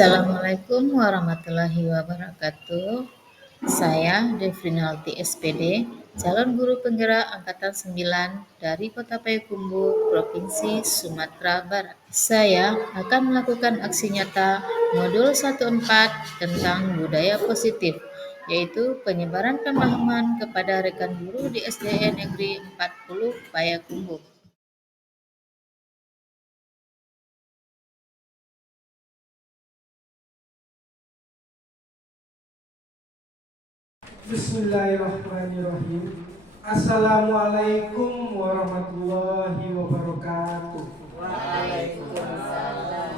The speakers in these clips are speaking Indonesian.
Assalamualaikum warahmatullahi wabarakatuh. Saya Devrinalti SPD, calon guru penggerak angkatan 9 dari Kota Payakumbuh, Provinsi Sumatera Barat. Saya akan melakukan aksi nyata modul 14 tentang budaya positif, yaitu penyebaran pemahaman kepada rekan guru di SDN Negeri 40 Payakumbuh. Bismillahirrahmanirrahim. Assalamualaikum warahmatullahi wabarakatuh. Waalaikumsalam.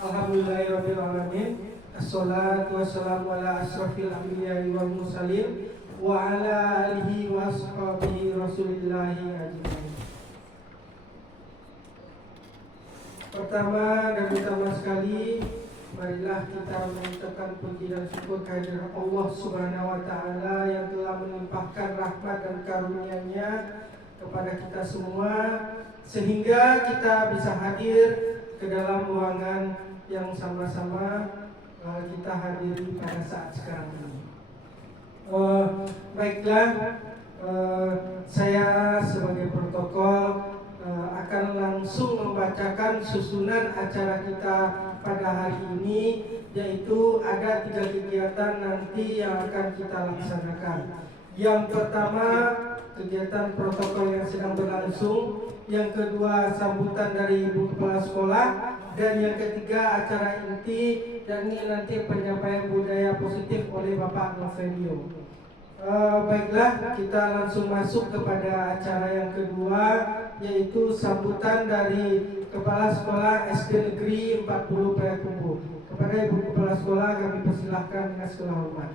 Alhamdulillahirabbil alamin. Assalatu wassalamu ala asrafil anbiya'i wal mursalin wa ala alihi wa ashabihi rasulillahi ajmain. Pertama dan utama sekali, marilah kita mengucapkan puji dan syukur kehadirat Allah Subhanahu wa taala yang telah melimpahkan rahmat dan karunia-Nya kepada kita semua sehingga kita bisa hadir ke dalam ruangan yang sama-sama kita hadiri pada saat sekarang ini. Baiklah, saya sebagai protokol akan langsung membacakan susunan acara kita pada hari ini, yaitu ada 3 kegiatan nanti yang akan kita laksanakan. Yang pertama, kegiatan protokol yang sedang berlangsung. Yang kedua, sambutan dari Ibu Kepala Sekolah. Dan yang ketiga, acara inti, dan ini nanti penyampaian budaya positif oleh Bapak Novelio. Baiklah, kita langsung masuk kepada acara yang kedua, yaitu sambutan dari Kepala Sekolah SD Negeri 40 Payakumbuh. Kepada Ibu Kepala Sekolah kami persilahkan dengan segala hormat.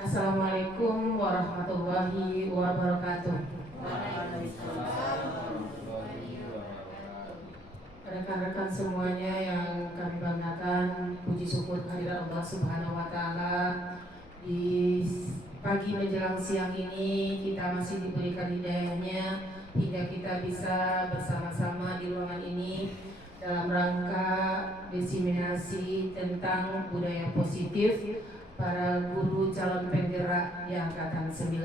Assalamualaikum warahmatullahi wabarakatuh. Rekan-rekan semuanya yang kami banggakan, puji syukur kehadirat Allah Subhanahu wa taala. Di pagi menjelang siang ini kita masih diberikan hidayahnya hingga kita bisa bersama-sama di ruangan ini dalam rangka diseminasi tentang budaya positif para guru calon penggerak di angkatan 9.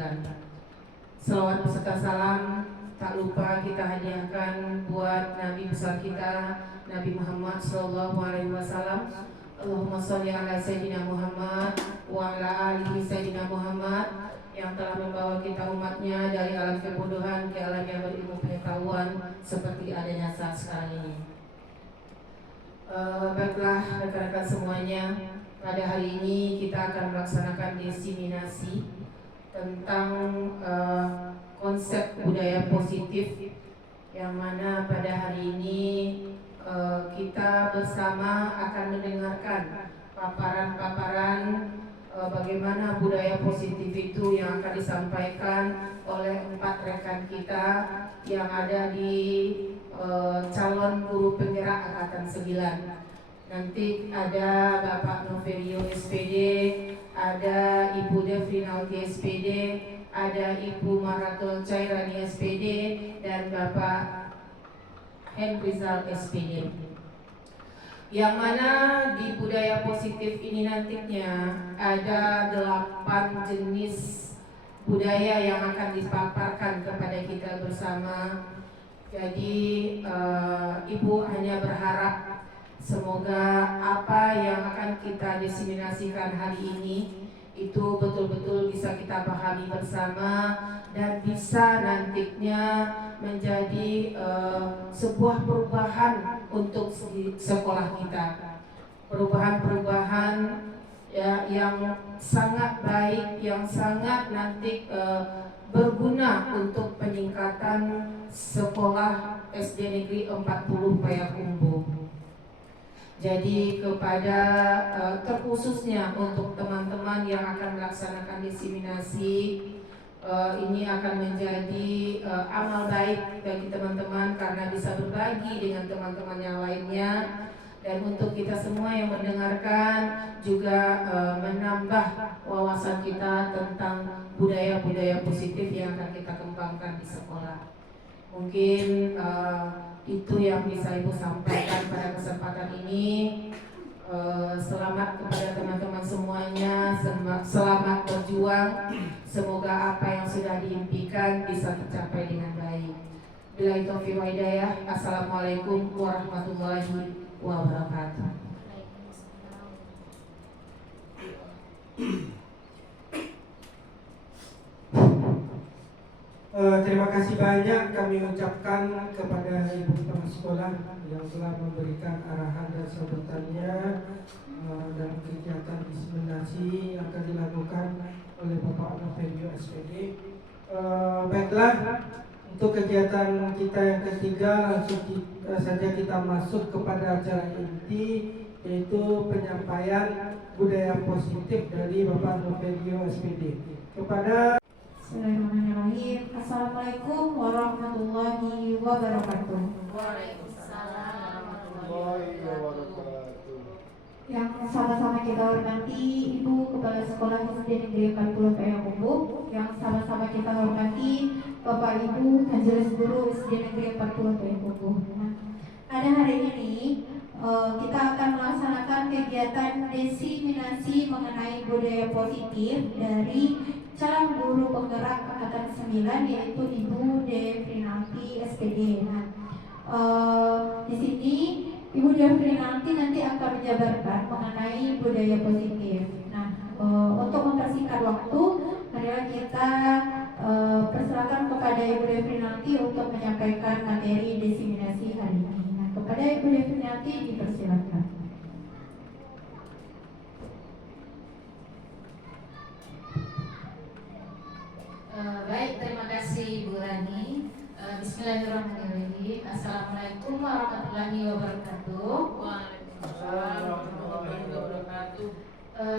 Selawat beserta salam tak lupa kita hadiahkan buat Nabi besar kita, Nabi Muhammad SAW. Allahumma sholli ala Sayyidina Muhammad wa ala alihi Sayyidina Muhammad, yang telah membawa kita umatnya dari alam kebodohan ke alam yang berilmu pengetahuan seperti adanya saat sekarang ini. Baiklah rekan-rekan semuanya, pada hari ini kita akan melaksanakan diseminasi tentang konsep budaya positif, yang mana pada hari ini kita bersama akan mendengarkan paparan-paparan bagaimana budaya positif itu yang akan disampaikan oleh 4 rekan kita yang ada di calon guru penggerak angkatan 9. Nanti ada Bapak Novelio SPD, ada Ibu Devrinalti SPD, ada Ibu Maratul Cairani SPD, dan Bapak Henrizal SPD. Yang mana di budaya positif ini nantinya ada 8 jenis budaya yang akan dipaparkan kepada kita bersama. Jadi Ibu hanya berharap semoga apa yang akan kita diseminasikan hari ini itu betul-betul bisa kita pahami bersama dan bisa nantinya menjadi sebuah perubahan untuk sekolah kita. Perubahan-perubahan ya, yang sangat baik, yang sangat nanti berguna untuk peningkatan sekolah SD Negeri 40 Payakumbuh. Jadi kepada terkhususnya untuk teman-teman yang akan melaksanakan diseminasi, ini akan menjadi amal baik bagi teman-teman karena bisa berbagi dengan teman-teman yang lainnya dan untuk kita semua yang mendengarkan juga menambah wawasan kita tentang budaya-budaya positif yang akan kita kembangkan di sekolah. Mungkin itu yang bisa Ibu sampaikan pada kesempatan ini. Selamat kepada teman-teman semuanya, selamat berjuang. Semoga apa yang sudah diimpikan bisa tercapai dengan baik. Billahi taufiq wal hidayah. Assalamualaikum warahmatullahi wabarakatuh. Terima kasih banyak kami ucapkan kepada Ibu Kepala Sekolah yang telah memberikan arahan dan sambutannya dalam kegiatan diseminasi yang akan dilakukan oleh Bapak Novelio SPD. Baiklah, untuk kegiatan kita yang ketiga langsung saja kita masuk kepada acara inti, yaitu penyampaian budaya positif dari Bapak Novelio SPD. Kepada Bismillahirrahmanirrahim. Assalamualaikum warahmatullahi wabarakatuh. Waalaikumsalam warahmatullahi wabarakatuh. Yang sama-sama kita hormati Ibu Kepala Sekolah SD Negeri 40 Payakumbuh, yang sama-sama kita hormati Bapak Ibu Majelis Guru SD Negeri 40 Payakumbuh. Pada hari ini kita akan melaksanakan kegiatan diseminasi mengenai budaya positif dari calon guru penggerak angkatan 9, yaitu Ibu Devrinalti SPD. Di sini Ibu Devrinalti nanti akan menjabarkan mengenai budaya positif. Untuk mempersingkat waktu, marilah kita persilakan kepada Ibu Devrinalti untuk menyampaikan materi diseminasi hari ini. Kepada Ibu Devrinalti dipersilakan. Baik, terima kasih Ibu Rani. Bismillahirrahmanirrahim. Assalamualaikum warahmatullahi wabarakatuh. Waalaikumsalam warahmatullahi wabarakatuh.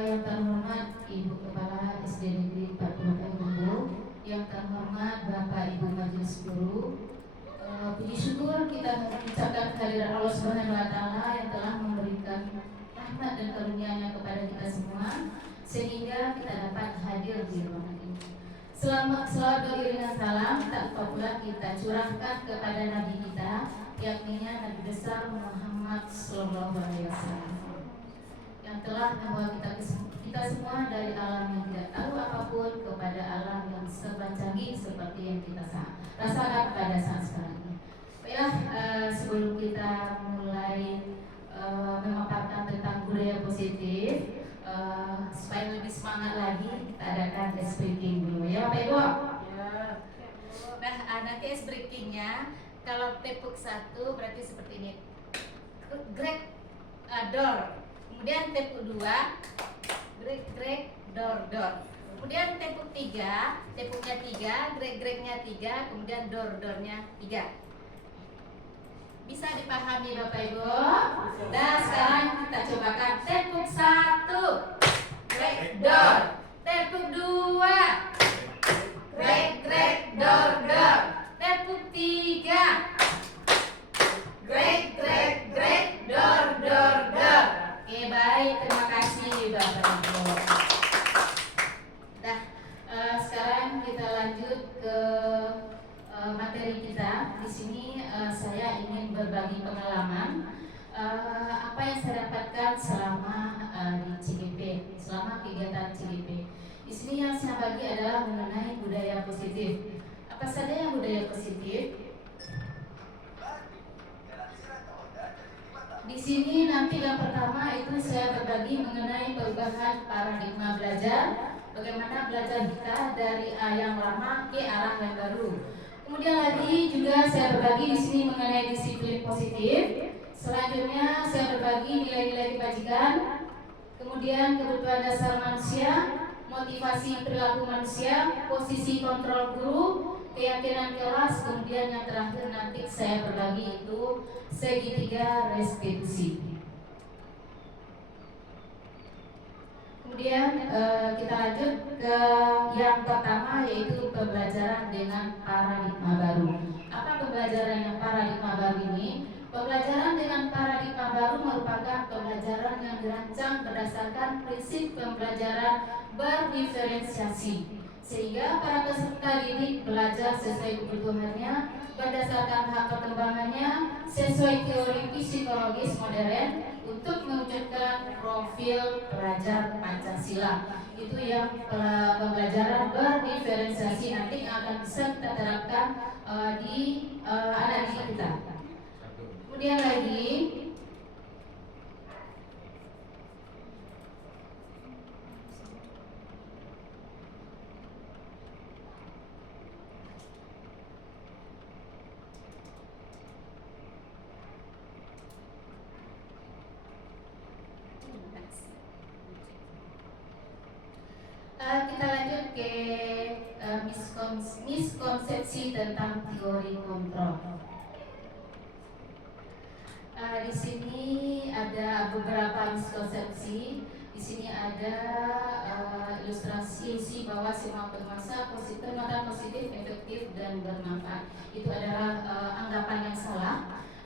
Yang terhormat Ibu Kepala SD Negeri 40 Payakumbuh, yang terhormat Bapak Ibu Majelis Guru, puji syukur kita mengucapkan kehadiran Allah Subhanahu wa Ta'ala yang telah memberikan rahmat dan karunia-Nya kepada kita semua, sehingga kita dapat hadir di ruangan ini. Selawat beriringan salam tak lupa pula kita curahkan kepada Nabi kita, yakni Nabi besar Muhammad Sallallahu Alaihi Wasallam, yang telah membawa kita semua dari alam yang tidak tahu apapun kepada alam yang serba canggih seperti yang kita rasakan pada saat sekarang ini. Baiklah, sebelum kita mulai memaparkan tentang budaya positif, supaya lebih semangat lagi, kita adakan ice breaking dulu ya Bapak Ibu. Nah, nanti ice breakingnya kalau tepuk 1 berarti seperti ini, grek door. Kemudian tepuk 2, grek door. Kemudian tepuk 3, tepuknya 3, grek-greknya 3, kemudian door-doornya 3. Bisa dipahami Bapak Ibu? Nah, sekarang kita cobakan tepuk 1, grek door. Tepuk 2, grek door. Tepuk 3, grek door. Oke, baik, terima kasih Bapak Ibu. Nah, sekarang kita lanjut ke materi kita. Di sini saya ingin berbagi pengalaman apa yang saya dapatkan selama di CGP, selama kegiatan CGP. Di sini yang saya bagi adalah mengenai budaya positif. Apa saja yang budaya positif? Di sini nanti yang pertama itu saya berbagi mengenai perubahan paradigma belajar, bagaimana belajar kita dari yang lama ke arah yang baru. Kemudian lagi juga saya berbagi di sini mengenai disiplin positif. Selanjutnya saya berbagi nilai-nilai kebajikan, kemudian kebutuhan dasar manusia, motivasi perilaku manusia, posisi kontrol guru, keyakinan kelas, kemudian yang terakhir nanti saya berbagi itu segitiga restitusi. Kemudian kita lanjut ke yang pertama, yaitu pembelajaran dengan paradigma baru. Apa pembelajaran yang paradigma baru ini? Pembelajaran dengan paradigma baru merupakan pembelajaran yang dirancang berdasarkan prinsip pembelajaran berdiferensiasi, sehingga para peserta didik belajar sesuai kebutuhannya berdasarkan hak perkembangannya sesuai teori psikologis modern untuk mewujudkan profil pelajar Pancasila. Itu yang pembelajaran berdiferensiasi nanti yang akan bisa kita terapkan di anak didik kita. Kemudian lagi kita lanjut ke miskonsepsi tentang teori kontrol. Di sini ada beberapa miskonsepsi. Di sini ada ilustrasi bahwa semua penguasa penguatan positif, efektif dan bermanfaat. Itu adalah anggapan yang salah.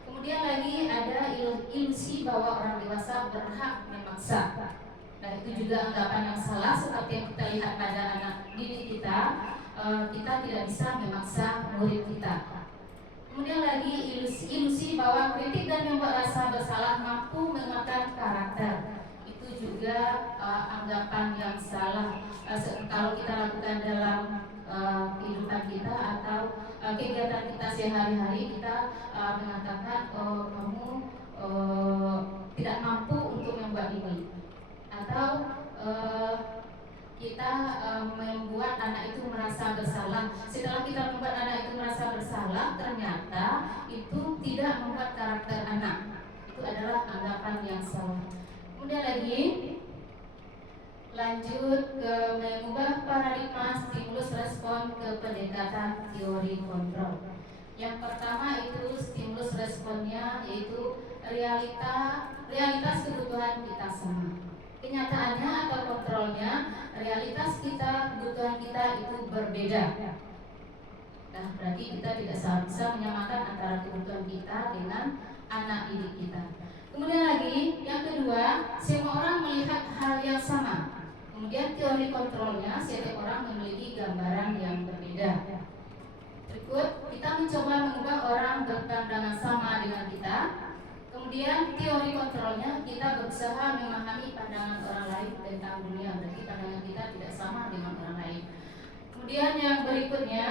Kemudian lagi ada ilusi bahwa orang dewasa berhak memaksa. Nah, itu juga anggapan yang salah seperti yang kita lihat pada anak didik kita. Kita tidak bisa memaksa murid kita. Kemudian lagi ilusi bahwa kritik dan membuat rasa bersalah mampu menguatkan karakter. Itu juga anggapan yang salah. Kalau kita lakukan dalam kehidupan kita atau kegiatan kita sehari-hari, kita mengatakan kamu tidak mampu untuk membuat ini, atau kita membuat anak itu merasa bersalah. Setelah kita membuat anak itu merasa bersalah, ternyata itu tidak membuat karakter anak. Itu adalah anggapan yang salah. Kemudian lagi lanjut ke mengubah paradigma stimulus respon ke pendekatan teori kontrol. Yang pertama itu stimulus responnya yaitu realitas kebutuhan kita semua. Kenyataannya atau kontrolnya, realitas kita, kebutuhan kita itu berbeda. Nah, berarti kita tidak bisa menyamakan antara kebutuhan kita dengan anak didik kita. Kemudian lagi, yang kedua, semua orang melihat hal yang sama. Kemudian teori kontrolnya, setiap orang memiliki gambaran yang berbeda. Berikut, kita mencoba mengubah orang berpandangan sama dengan kita. Kemudian teori kontrolnya, kita berusaha memahami pandangan orang lain tentang dunia. Berarti pandangan kita tidak sama dengan orang lain. Kemudian yang berikutnya,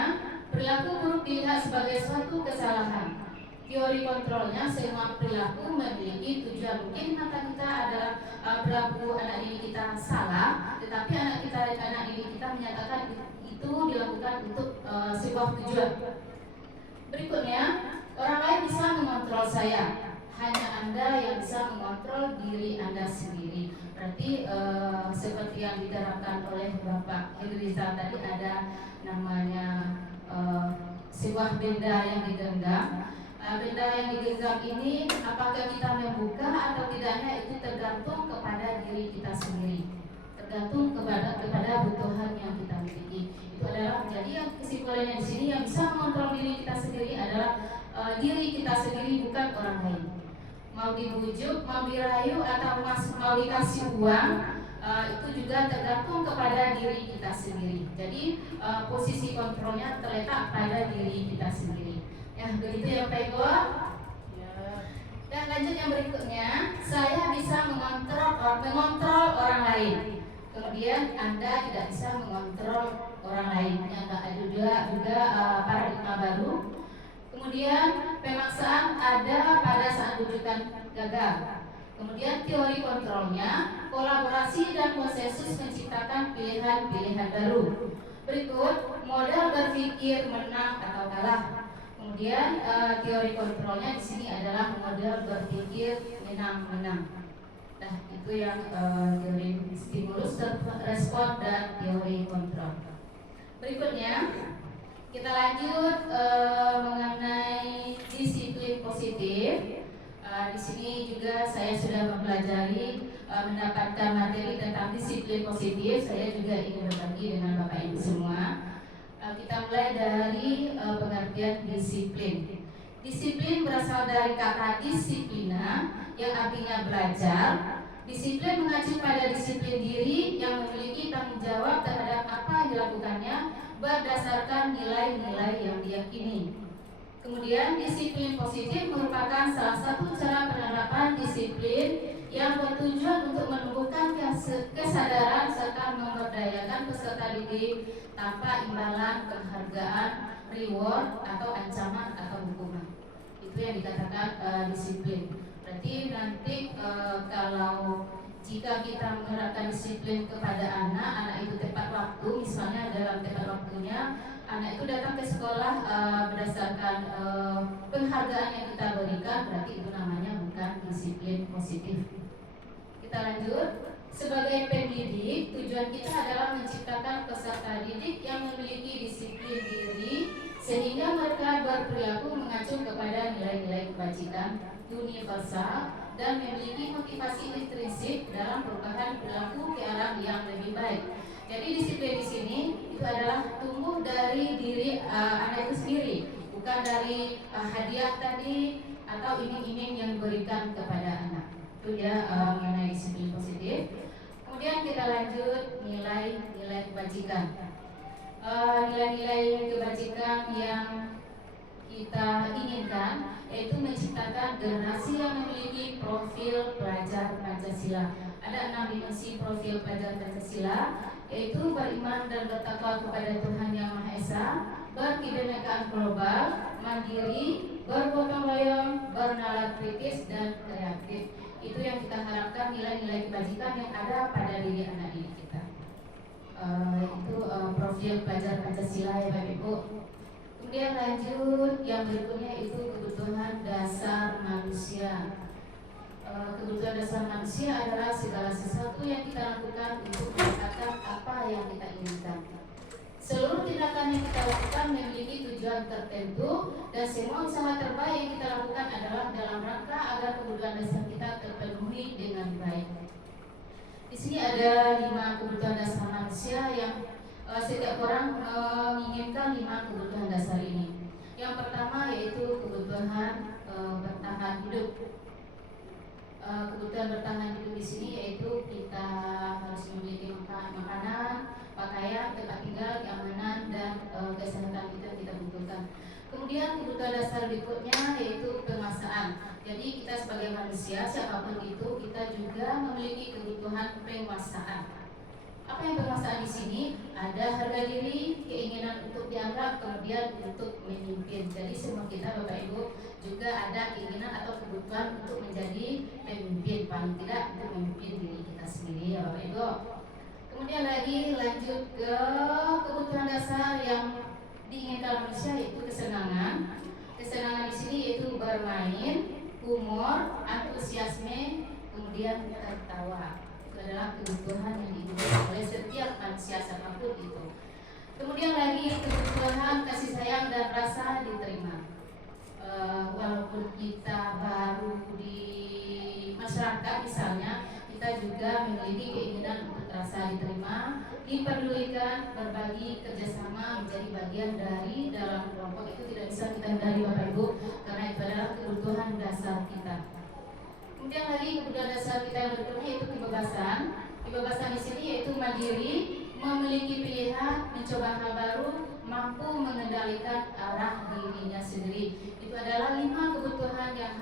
perilaku buruk dilihat sebagai suatu kesalahan. Teori kontrolnya, semua perilaku memiliki tujuan. Mungkin kata kita adalah perilaku anak didik kita salah, tetapi anak didik kita menyatakan itu dilakukan untuk sebuah tujuan. Berikutnya, orang lain bisa mengontrol saya. Hanya Anda yang bisa mengontrol diri Anda sendiri. Berarti seperti yang diterapkan oleh Bapak Rizal tadi, ada namanya sebuah benda yang digenggam. Benda yang digenggam ini apakah kita membuka atau tidaknya itu tergantung kepada diri kita sendiri. Tergantung kepada kebutuhan yang kita miliki. Itu adalah, jadi yang kesimpulannya di sini yang bisa mengontrol diri kita sendiri adalah diri kita sendiri, bukan orang lain. Mau dibujuk, mau dirayu, atau mau dikasih uang, itu juga tergantung kepada diri kita sendiri. Jadi posisi kontrolnya terletak pada diri kita sendiri. Ya, begitu ya Pak Eko. Dan lanjut yang berikutnya, saya bisa mengontrol orang lain. Kemudian Anda tidak bisa mengontrol orang lain. Yang ada juga paradigma baru. Kemudian pemaksaan ada pada saat rujukan gagal. Kemudian teori kontrolnya, kolaborasi dan konsensus menciptakan pilihan-pilihan baru. Berikut model berpikir menang atau kalah. Kemudian teori kontrolnya di sini adalah model berpikir menang-menang. Nah, itu yang teori stimulus respon dan teori kontrol. Berikutnya kita lanjut mengenai disiplin positif. Di sini juga saya sudah mempelajari mendapatkan materi tentang disiplin positif. Saya juga ingin berbagi dengan Bapak Ibu semua. Kita mulai dari pengertian disiplin. Disiplin berasal dari kata disiplina yang artinya belajar. Disiplin mengacu pada disiplin diri yang memiliki tanggung jawab terhadap apa yang dilakukannya berdasarkan nilai-nilai yang diyakini. Kemudian disiplin positif merupakan salah satu cara penerapan disiplin yang bertujuan untuk menumbuhkan kesadaran serta memberdayakan peserta didik tanpa imbalan, penghargaan, reward atau ancaman atau hukuman. Itu yang dikatakan disiplin. Berarti nanti kalau jika kita menerapkan disiplin kepada anak itu tepat waktu, misalnya dalam tepat waktunya, anak itu datang ke sekolah berdasarkan penghargaan yang kita berikan, berarti itu namanya bukan disiplin positif. Kita lanjut. Sebagai pendidik, tujuan kita adalah menciptakan peserta didik yang memiliki disiplin diri sehingga mereka berperilaku mengacu kepada nilai-nilai kebajikan universal dan memiliki motivasi intrinsik dalam perubahan perilaku ke arah yang lebih baik. Jadi disiplin di sini itu adalah tumbuh dari diri anak itu sendiri, bukan dari hadiah tadi atau iming-iming yang diberikan kepada anak. Itu ya mengenai disiplin positif. Kemudian kita lanjut nilai-nilai kebajikan. Nilai-nilai kebajikan yang kita inginkan yaitu menciptakan generasi yang memiliki profil pelajar Pancasila. Ada 6 dimensi profil pelajar Pancasila, yaitu beriman dan bertakwa kepada Tuhan Yang Maha Esa, berkebinekaan global, mandiri, bergotong royong, bernalar kritis dan kreatif. Itu yang kita harapkan nilai-nilai kebajikan yang ada pada diri anak didik kita. Itu profil pelajar Pancasila ya Bapak Ibu. Kemudian lanjut yang berikutnya itu kebutuhan dasar manusia. Kebutuhan dasar manusia adalah segala sesuatu yang kita lakukan untuk mendapatkan apa yang kita inginkan. Seluruh tindakan yang kita lakukan memiliki tujuan tertentu dan semua usaha terbaik yang kita lakukan adalah dalam rangka agar kebutuhan dasar kita terpenuhi dengan baik. Di sini ada 5 kebutuhan dasar manusia yang setiap orang menginginkan 5 kebutuhan dasar ini. Yang pertama yaitu kebutuhan bertahan hidup. Kebutuhan bertahan hidup di sini yaitu kita harus memiliki makanan, pakaian, tempat tinggal, keamanan dan kesehatan itu yang kita butuhkan. Kemudian kebutuhan dasar berikutnya yaitu penguasaan. Jadi kita sebagai manusia siapapun itu kita juga memiliki kebutuhan penguasaan. Apa yang penguasaan di sini? Ada harga diri, keinginan untuk dianggap, kemudian untuk memimpin. Jadi semua kita Bapak Ibu juga ada keinginan atau kebutuhan untuk menjadi pemimpin, paling tidak untuk memimpin diri kita sendiri ya Bapak Ibu. Kemudian lagi lanjut ke kebutuhan dasar yang diinginkan manusia yaitu kesenangan. Kesenangan di sini yaitu bermain, humor, antusiasme, kemudian tertawa. Adalah kebutuhan yang dibutuhkan oleh setiap manusia siapapun itu. Kemudian lagi kebutuhan kasih sayang dan rasa diterima. Walaupun kita baru di masyarakat misalnya, kita juga memiliki keinginan untuk rasa diterima, dipedulikan, berbagi, kerjasama, menjadi bagian dari dalam kelompok. Itu tidak bisa kita hindari Bapak Ibu, karena itu adalah kebutuhan dasar kita. Kemudian lagi kebutuhan dasar kita yang berikutnya yaitu kebebasan. Kebebasan di sini yaitu mandiri, memiliki pilihan, mencoba hal baru, mampu mengendalikan arah dirinya sendiri. Itu adalah 5 kebutuhan yang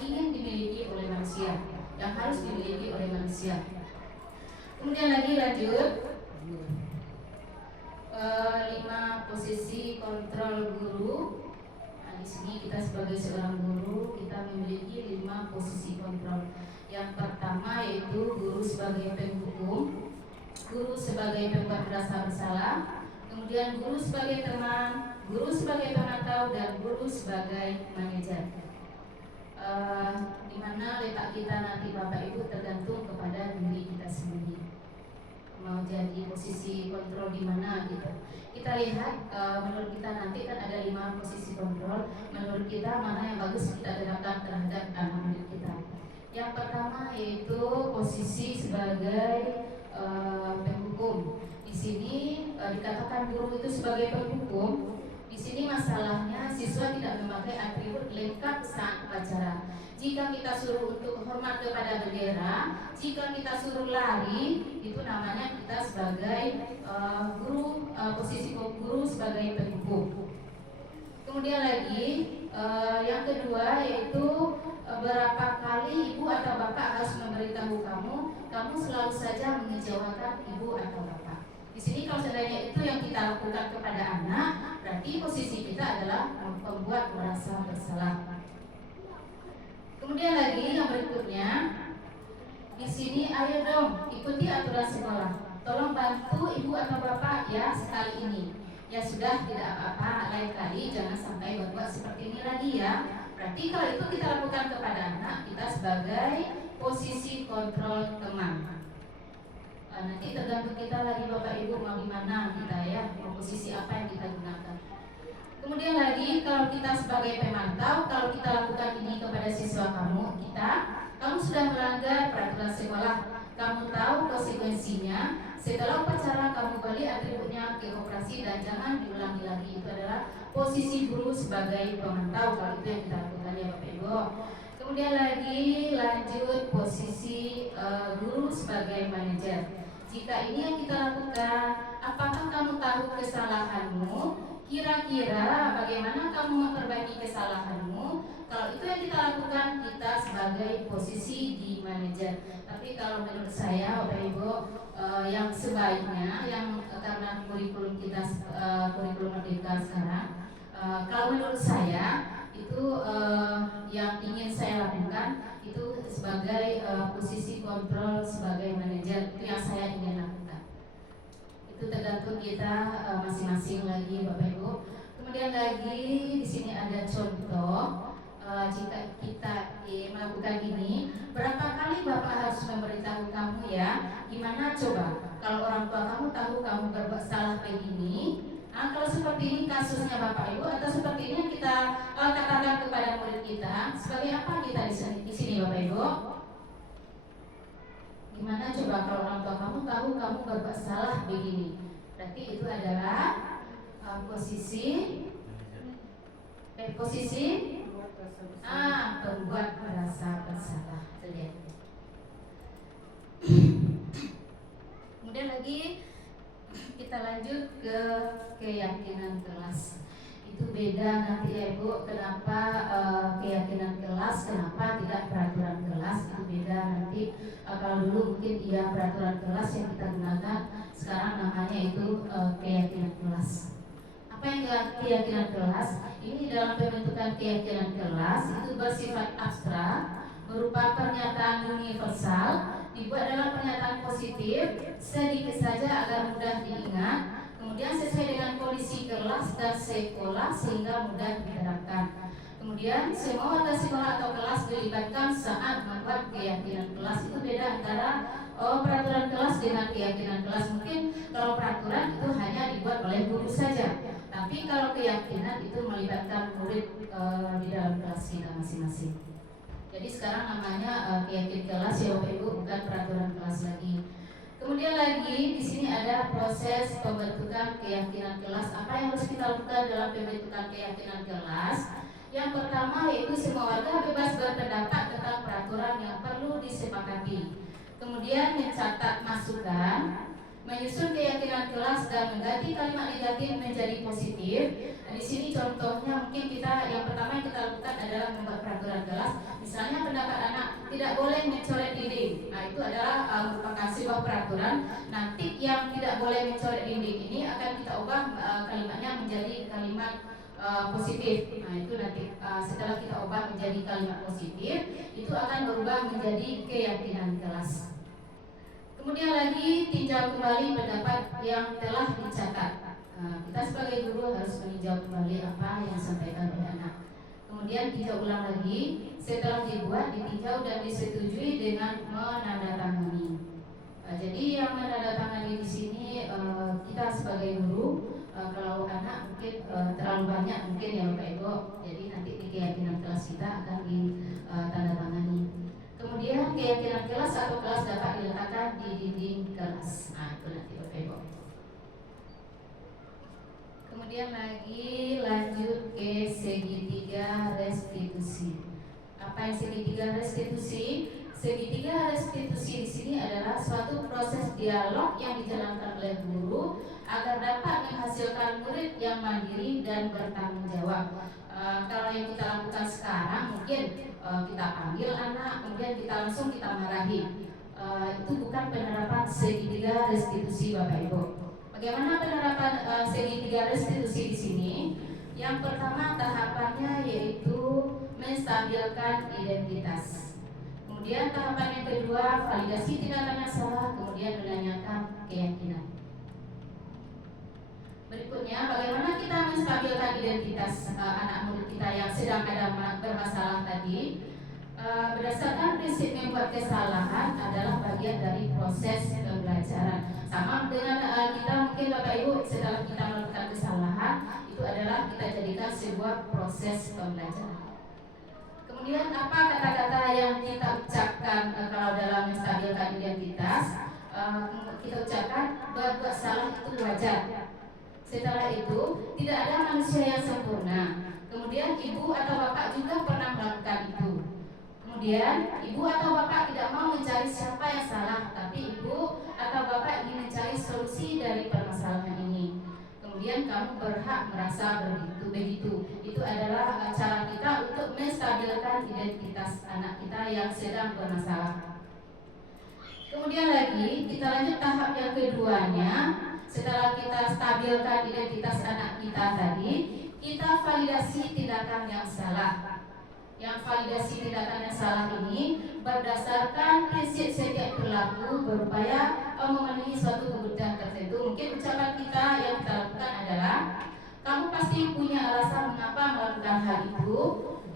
ingin dimiliki oleh manusia, yang harus dimiliki oleh manusia. Kemudian lagi lanjut 5 posisi kontrol guru. Di sini kita sebagai seorang guru kita memiliki 5 posisi kontrol. Yang pertama yaitu guru sebagai penghukum, guru sebagai pembuat merasa bersalah, kemudian guru sebagai teman, guru sebagai pemantau, dan guru sebagai manajer. Di mana letak kita nanti Bapak Ibu tergantung kepada diri kita sendiri. Mau jadi posisi kontrol di mana gitu. Kita lihat menurut kita nanti kan ada 5 posisi kontrol. Menurut kita mana yang bagus kita terapkan terhadap anak didik kita. Yang pertama yaitu posisi sebagai penghukum. Di sini dikatakan guru itu sebagai penghukum. Di sini masalahnya siswa tidak memakai atribut lengkap saat upacara. Jika kita suruh untuk hormat kepada bendera, jika kita suruh lari, itu namanya kita sebagai guru, posisi guru sebagai pembuku. Kemudian lagi yang kedua yaitu berapa kali ibu atau bapak harus memberitahu kamu selalu saja mengecewakan ibu atau bapak. Di sini kalau seandainya itu yang kita lakukan kepada anak, berarti posisi kita adalah membuat merasa bersalah. Kemudian lagi yang berikutnya, di sini ayo dong ikuti aturan sekolah. Tolong bantu ibu atau bapak ya sekali ini. Ya sudah, tidak apa-apa, lain kali jangan sampai berbuat seperti ini lagi ya. Berarti kalau itu kita lakukan kepada anak, kita sebagai posisi kontrol teman. Nanti tergantung kita lagi bapak ibu mau gimana kita ya, posisi apa yang kita gunakan. Kemudian lagi kalau kita sebagai pemantau, kalau kita lakukan ini kepada siswa kamu sudah melanggar peraturan sekolah, kamu tahu konsekuensinya. Setelah upacara kamu balik atributnya ke koperasi dan jangan diulangi lagi. Itu adalah posisi guru sebagai pemantau, kalau itu yang kita lakukan ya Bapak Ibu. Kemudian lagi lanjut posisi guru sebagai manajer. Jika ini yang kita lakukan, apakah kamu tahu kesalahanmu? Kira-kira bagaimana kamu memperbaiki kesalahanmu? Kalau itu yang kita lakukan, kita sebagai posisi di manajer. Tapi kalau menurut saya Bapak Ibu, yang sebaiknya, yang karena kurikulum kita kurikulum merdeka sekarang, kalau menurut saya itu yang ingin saya lakukan itu sebagai posisi kontrol sebagai manajer, itu yang saya ingin lakukan. Itu tergantung kita masing-masing lagi Bapak Ibu. Kemudian lagi di sini ada contoh, jika kita melakukan ini, berapa kali Bapak harus memberitahu kamu ya? Gimana coba kalau orang tua kamu tahu kamu berbuat salah begini? Kalau seperti ini kasusnya Bapak Ibu, atau seperti ini kita katakan kepada murid kita, sebagai apa kita di sini Bapak Ibu? Gimana coba kalau orang tua kamu tahu kamu berbuat salah begini? Berarti itu adalah posisi pembuat merasa bersalah. Kemudian lagi kita lanjut ke keyakinan kelas. Itu beda nanti ya Ibu, kenapa keyakinan kelas, kenapa tidak peraturan kelas, itu beda nanti. Kalau dulu mungkin peraturan kelas yang kita gunakan, sekarang namanya itu keyakinan kelas. Apa yang keyakinan kelas? Ini dalam pembentukan keyakinan kelas itu bersifat abstrak, berupa pernyataan universal, dibuat dalam pernyataan positif, sedikit saja agar mudah diingat, kemudian sesuai dengan kondisi kelas dan sekolah sehingga mudah diterapkan. Kemudian semua warga sekolah atau kelas dilibatkan saat membuat keyakinan kelas. Itu beda antara peraturan kelas dengan keyakinan kelas. Mungkin kalau peraturan itu hanya dibuat oleh guru saja, tapi kalau keyakinan itu melibatkan murid di dalam kelas kita masing-masing. Jadi sekarang namanya keyakinan kelas ya Bapak Ibu, bukan peraturan kelas lagi. Kemudian lagi di sini ada proses pembentukan keyakinan kelas. Apa yang harus kita lakukan dalam pembentukan keyakinan kelas? Yang pertama yaitu semua warga bebas berpendapat tentang peraturan yang perlu disepakati. Kemudian mencatat masukan, menyusun keyakinan kelas dan mengganti kalimat negatif menjadi positif. Di sini contohnya mungkin yang pertama yang kita lakukan adalah membuat peraturan kelas. Misalnya pendapat anak tidak boleh mencoret dinding. Itu adalah merupakan sebuah peraturan. Nanti yang tidak boleh mencoret dinding ini akan kita ubah kalimatnya menjadi kalimat positif. Itu nanti setelah kita ubah menjadi kalimat positif, itu akan berubah menjadi keyakinan kelas. Kemudian lagi tinjau kembali pendapat yang telah dicatat. Kita sebagai guru harus meninjau kembali apa yang disampaikan oleh anak. Kemudian tinjau ulang lagi, setelah dibuat, ditinjau dan disetujui dengan menandatangani. Jadi yang menandatangani di sini kita sebagai guru. Kalau anak mungkin terlalu banyak mungkin ya Bapak Ibu, jadi nanti di keyakinan kelas kita akan ditandatangani. Kemudian keyakinan kelas atau kelas dapat diletakkan di dinding kelas. Itu nanti Bapak Ibu. Kemudian lagi lanjut ke segitiga restitusi. Apa yang segitiga restitusi? Segitiga restitusi di sini adalah suatu proses dialog yang dijalankan oleh guru agar dapat menghasilkan murid yang mandiri dan bertanggung jawab. Kalau yang kita lakukan sekarang mungkin kita panggil anak, kemudian kita marahi. Itu bukan penerapan segitiga restitusi, Bapak Ibu. Bagaimana penerapan segitiga restitusi di sini? Yang pertama tahapannya yaitu menstabilkan identitas. Kemudian tahapan yang kedua validasi tindakan yang salah, kemudian menanyakan keyakinan. Berikutnya, bagaimana kita menstabilkan identitas anak murid kita yang sedang ada bermasalah tadi? Berdasarkan prinsip membuat kesalahan adalah bagian dari proses pembelajaran. Sama dengan kita mungkin Bapak Ibu setelah kita melakukan kesalahan itu adalah kita jadikan sebuah proses pembelajaran. Kemudian apa kata-kata yang kita ucapkan kalau dalam menstabilkan identitas? Kita ucapkan berbuat salah itu wajar. Setelah itu tidak ada manusia yang sempurna. Kemudian ibu atau bapak juga pernah melakukan itu. Kemudian ibu atau bapak tidak mau mencari siapa yang salah, tapi ibu atau bapak ingin mencari solusi dari permasalahan ini. Kemudian kamu berhak merasa begitu. Itu adalah cara kita untuk menstabilkan identitas anak kita yang sedang bermasalah. Kemudian lagi kita lanjut tahap yang keduanya. Setelah kita stabilkan identitas anak kita tadi, kita validasi tindakan yang salah. Yang validasi tindakan yang salah ini berdasarkan prinsip setiap perilaku berupaya memenuhi suatu kebutuhan tertentu. Mungkin ucapan kita yang kita lakukan adalah, kamu pasti punya alasan mengapa melakukan hal itu.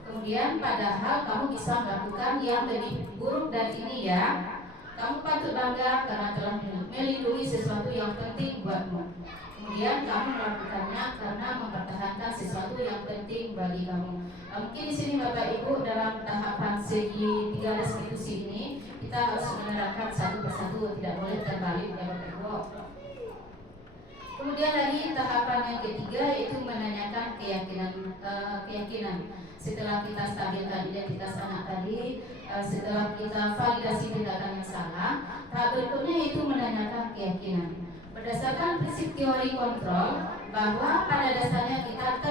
Kemudian padahal kamu bisa melakukan yang lebih buruk dari ini ya. Kamu patut bangga karena telah melindungi sesuatu yang penting buatmu. Kemudian kamu melakukannya karena mempertahankan sesuatu yang penting bagi kamu. Mungkin di sini Bapak Ibu dalam tahapan segitiga restitusi ini kita harus menerapkan satu persatu, tidak boleh terbalik ya Bapak Ibu. Kemudian lagi tahapan yang ketiga yaitu menanyakan keyakinan. Setelah kita stabilkan identitas anak tadi, setelah kita validasi tindakan yang salah, tahap berikutnya yaitu menanyakan keyakinan. Berdasarkan prinsip teori kontrol, bahwa pada dasarnya kita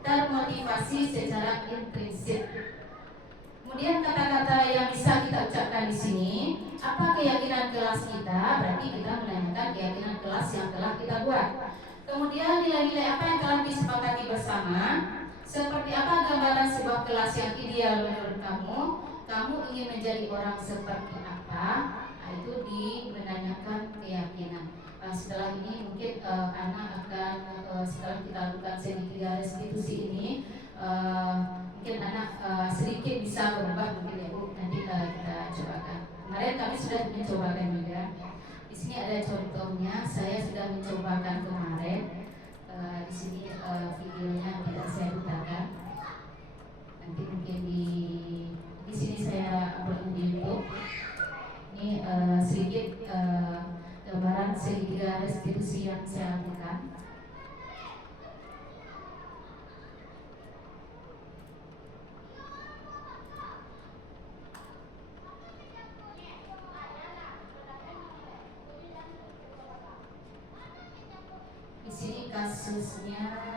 termotivasi secara intrinsik. Kemudian kata-kata yang bisa kita ucapkan di sini, apa keyakinan kelas kita? Berarti kita menanyakan keyakinan kelas yang telah kita buat. Kemudian nilai-nilai apa yang telah disepakati bersama? Seperti apa gambaran sebuah kelas yang ideal menurut kamu? Kamu ingin menjadi orang seperti apa? Itu menanyakan keyakinan. Setelah ini mungkin anak akan setelah kita lakukan segitiga restitusi ini mungkin anak sedikit bisa berubah mungkin ya Bu. Nanti kita cobakan. Kemarin kami sudah mencobakan juga. Di sini ada contohnya. Saya sudah mencobakan kemarin. Di sini videonya tidak saya putarkan. Nanti mungkin di sini saya upload di YouTube. Ini sedikit gambaran segitiga restitusi yang saya lakukan. Di sini kasusnya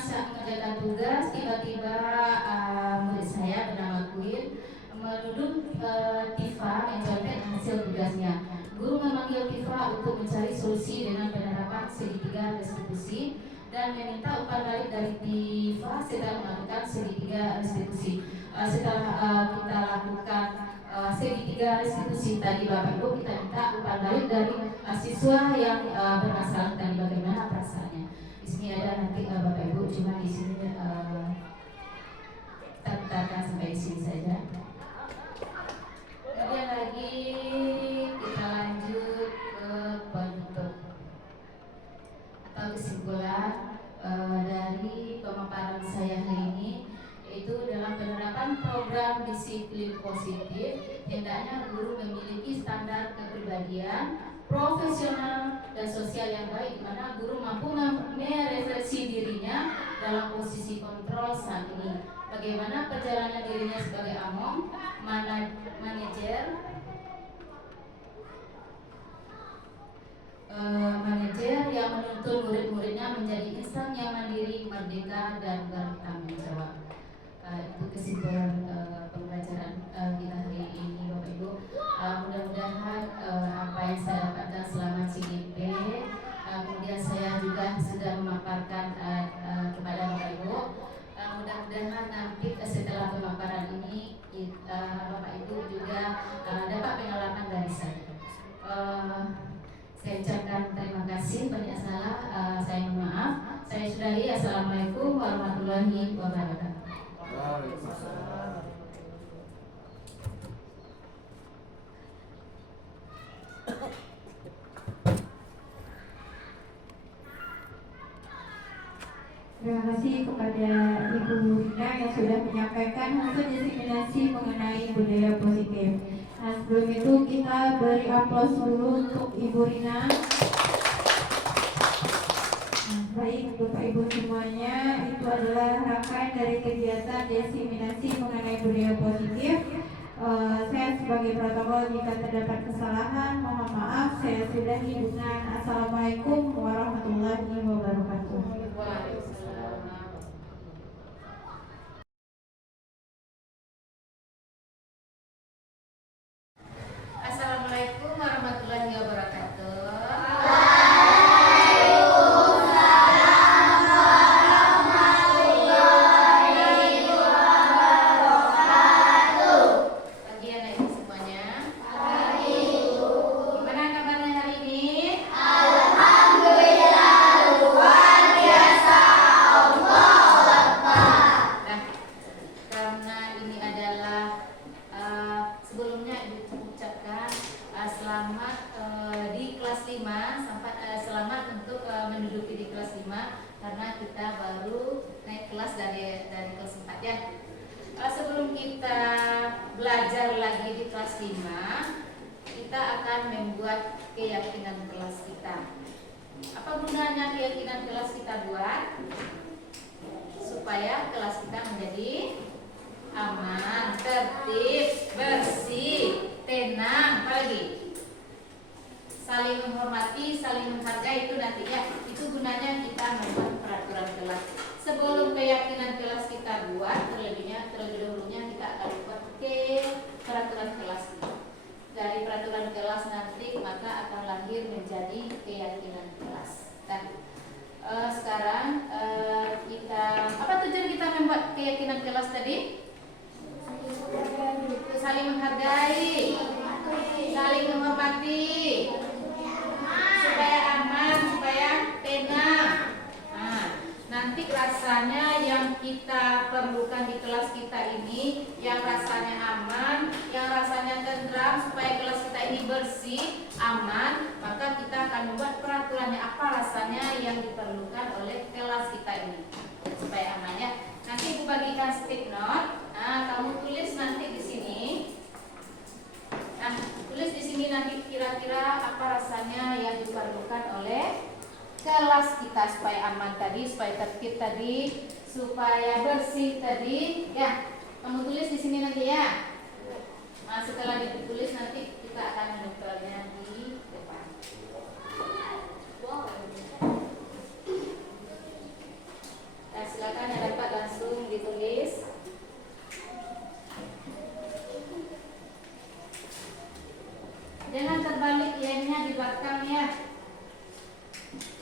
saat mengerjakan tugas tiba-tiba murid saya bernama Queen menuduh Tifa mencontek hasil tugasnya. Guru memanggil Tifa untuk mencari solusi dengan penerapan segitiga restitusi dan meminta umpan balik dari Tifa setelah melakukan segitiga restitusi. Setelah kita lakukan segitiga restitusi tadi Bapak Ibu, kita minta umpan balik dari siswa yang bermasalah tadi, bagaimana perasaannya. Di sini ada nanti Bapak Ibu, cuma di sini kita putarkan sampai di sini saja. Kemudian lagi kita lanjut ke penutup atau kesimpulan dari pemaparan saya hari ini, yaitu dalam penerapan program disiplin positif hendaknya guru memiliki standar kepribadian, profesional dan sosial yang baik, di mana guru mampu merefleksi dirinya dalam posisi kontrol saat ini. Bagaimana perjalanan dirinya sebagai among, manajer yang menuntun murid-muridnya menjadi insan yang mandiri, merdeka, dan bertanggung jawab. Itu kesimpulan pembelajaran kita hari ini, Bapak Ibu. Mudah-mudahan apa yang saya dapatkan selama CGP, kemudian saya juga sudah memaparkan kepada Bapak Ibu. Mudah-mudahan nanti setelah pemaparan ini Bapak Ibu juga dapat pengalaman dari saya. Saya ucapkan terima kasih, banyak salah saya mohon maaf. Saya sudahi. Assalamualaikum warahmatullahi wabarakatuh. Terima kasih kepada Ibu Rina yang sudah menyampaikan hasil diseminasi mengenai budaya positif. Nah, sebelum itu kita beri aplaus dulu untuk Ibu Rina. Nah, baik Bapak Ibu semuanya, itu adalah rangkaian dari kegiatan diseminasi mengenai budaya positif. Saya sebagai protokol jika terdapat kesalahan, mohon maaf. Saya sudahi dengan Assalamualaikum warahmatullahi wabarakatuh. Assalamualaikum warahmatullahi wabarakatuh. Pagi anak-anak semuanya. Gimana kabarnya hari ini? Nah, karena ini adalah sebelumnya Ibu ucapkan selamat di kelas 5, selamat untuk menduduki di kelas 5 karena kita baru naik kelas dari kelas 4 ya. Sebelum kita belajar lagi di kelas 5, kita akan membuat keyakinan kelas kita. Apa gunanya keyakinan kelas kita buat? Supaya kelas kita menjadi aman, tertib, bersih, tenang, apalagi saling menghormati, saling menghargai. Itu nanti ya, itu gunanya kita membuat peraturan kelas. Sebelum keyakinan kelas kita buat, terlebih dahulunya kita akan buat peraturan kelas. Dari peraturan kelas nanti maka akan lahir menjadi keyakinan kelas. Dan sekarang kita, apa tujuan kita membuat keyakinan kelas tadi? Saling menghargai, saling menghormati, supaya aman, supaya tenang. Nah, nanti rasanya yang kita perlukan di kelas kita ini, yang rasanya aman, yang rasanya tentram, supaya kelas kita ini bersih, aman, maka kita akan membuat peraturannya apa rasanya yang diperlukan oleh kelas kita ini supaya aman ya. Nanti Ibu bagikan stick note. Nah, kamu tulis nanti di sini. Nah, tulis di sini nanti kira-kira apa rasanya yang diperlukan oleh kelas kita supaya aman tadi, supaya tertib tadi, supaya bersih tadi. Ya, kamu tulis di sini nanti ya. Nah, setelah ditulis nanti kita akan menempelnya di depan. Nah, silakan yang dapat langsung ditulis. Jangan terbalik ianya di belakang ya.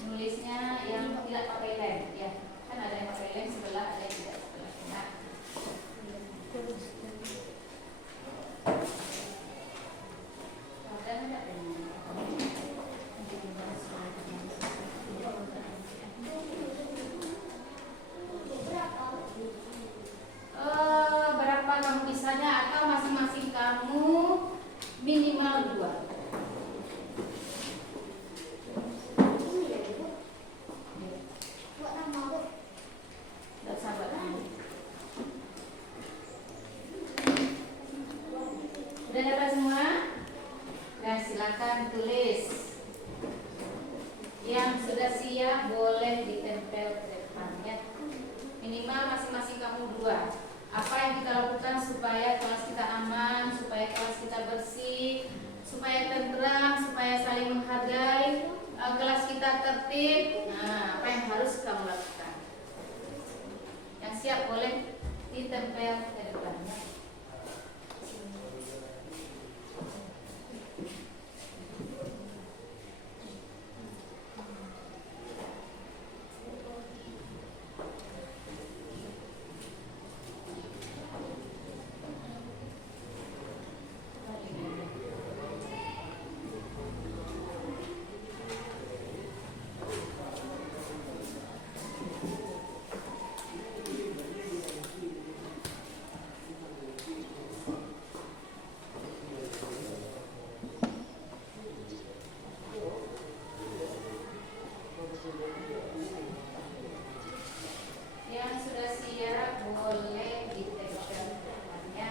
Nulisnya yang tidak pakai lem ya. Kan ada yang pakai lem sebelah, ada yang tidak sebelah. Nah. Berapa kamu bisanya atau masing-masing kamu minimal 2. Udah dapat semua? Nah, silakan tulis. Yang sudah siap boleh ditempel ke depannya. Minimal masing-masing kamu 2. Apa yang kita lakukan supaya kelas kita aman, supaya kelas kita bersih, supaya tentram, supaya saling menghargai, kelas kita tertib. Nah, apa yang harus kamu lakukan? Yang siap boleh ditempel ke depannya. Yang sudah siap boleh ditempel ke depannya.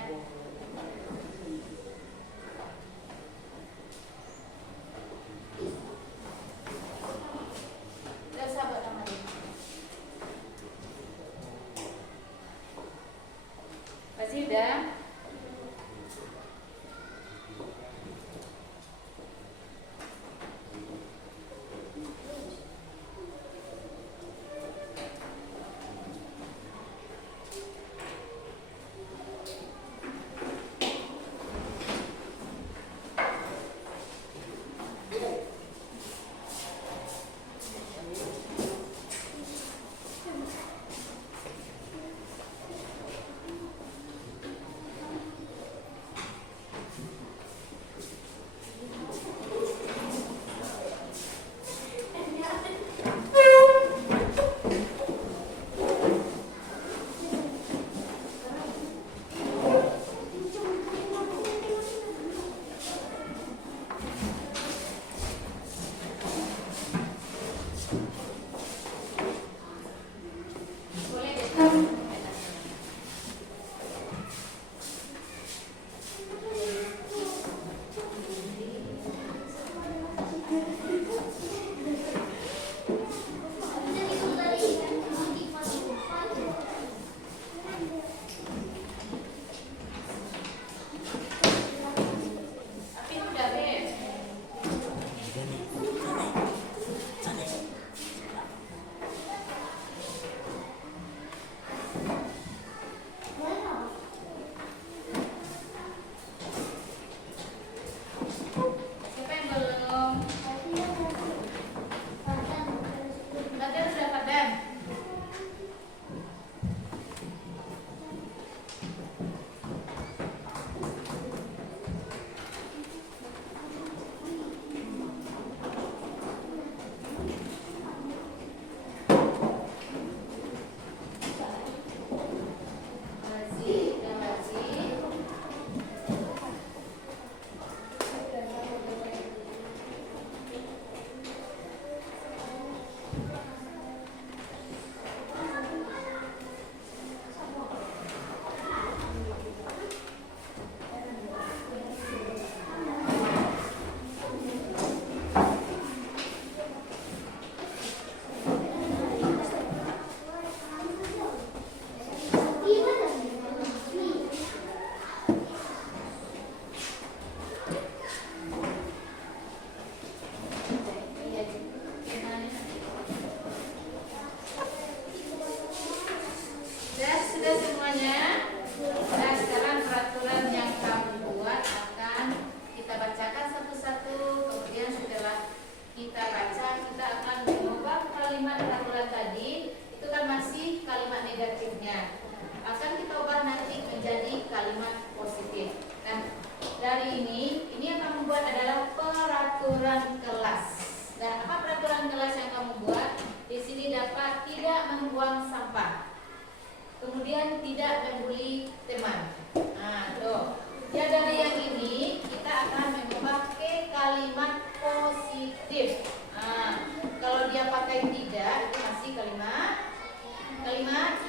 Udah sahabat namanya. Pasti udah. Boleh deh. Tapi udah deh. Siapa yang belum? Latihan sudah padam. Masih, dan masih. Sudah semuanya. Nah, sekarang peraturan yang kamu buat akan kita bacakan satu-satu. Kemudian setelah kita baca, kita akan mengubah kalimat peraturan tadi. Itu kan masih kalimat negatifnya. Akan kita ubah nanti menjadi kalimat positif. Nah, dari ini yang kamu buat adalah peraturan kelas. Dan apa peraturan kelas yang kamu buat? Di sini dapat tidak membuang sampah. Kemudian tidak membuli teman. Nah, tuh. Ya, dari yang ini kita akan mengubah ke kalimat positif. Nah, kalau dia pakai tidak, itu masih kalimat